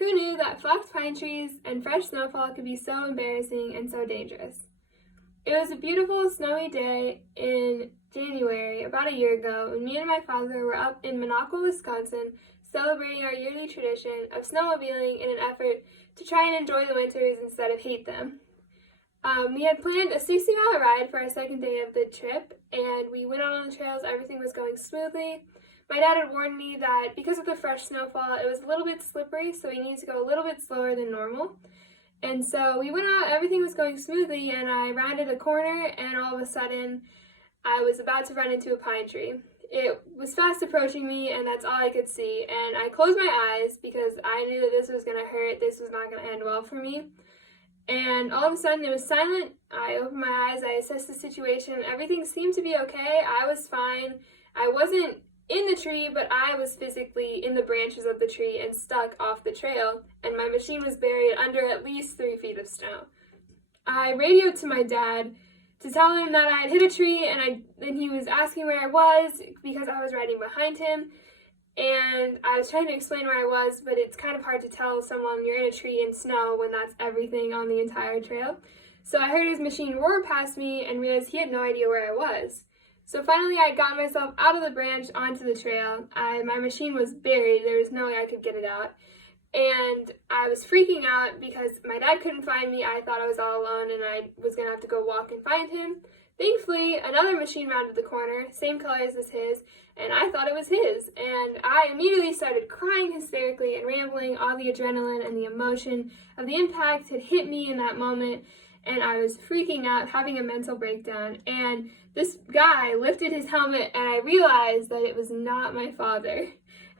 Who knew that flocked pine trees and fresh snowfall could be so embarrassing and so dangerous? It was a beautiful snowy day in January about a year ago when me and my father were up in Minocqua, Wisconsin, celebrating our yearly tradition of snowmobiling in an effort to try and enjoy the winters instead of hate them. We had planned a 60-mile ride for our second day of the trip, and we went out on the trails. Everything was going smoothly. My dad had warned me that because of the fresh snowfall, it was a little bit slippery, so we needed to go a little bit slower than normal. And so we went out, everything was going smoothly, and I rounded a corner, and all of a sudden, I was about to run into a pine tree. It was fast approaching me, and that's all I could see, and I closed my eyes because I knew that this was going to hurt, this was not going to end well for me. And all of a sudden, it was silent. I opened my eyes, I assessed the situation, everything seemed to be okay, I was fine. I wasn't in the tree, but I was physically in the branches of the tree and stuck off the trail, and my machine was buried under at least 3 feet of snow. I radioed to my dad to tell him that I had hit a tree, and he was asking where I was because I was riding behind him, and I was trying to explain where I was, but it's kind of hard to tell someone you're in a tree in snow when that's everything on the entire trail. So I heard his machine roar past me and realized he had no idea where I was. So finally I got myself out of the branch onto the trail. My machine was buried, there was no way I could get it out. And I was freaking out because my dad couldn't find me. I thought I was all alone and I was going to have to go walk and find him. Thankfully, another machine rounded the corner, same colors as his, and I thought it was his. And I immediately started crying hysterically and rambling. All the adrenaline and the emotion of the impact had hit me in that moment, and I was freaking out, having a mental breakdown. And this guy lifted his helmet, and I realized that it was not my father.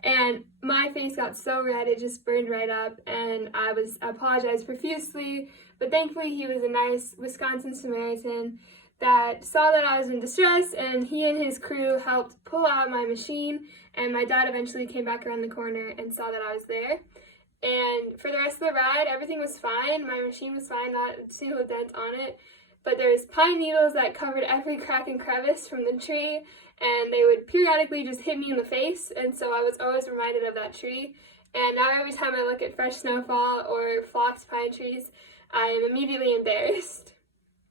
And my face got so red, it just burned right up, and I apologized profusely, but thankfully he was a nice Wisconsin Samaritan that saw that I was in distress, and he and his crew helped pull out my machine, and my dad eventually came back around the corner and saw that I was there. And for the rest of the ride, everything was fine. My machine was fine, not a single dent on it. But there was pine needles that covered every crack and crevice from the tree, and they would periodically just hit me in the face, and so I was always reminded of that tree. And now every time I look at fresh snowfall or flocked pine trees, I am immediately embarrassed.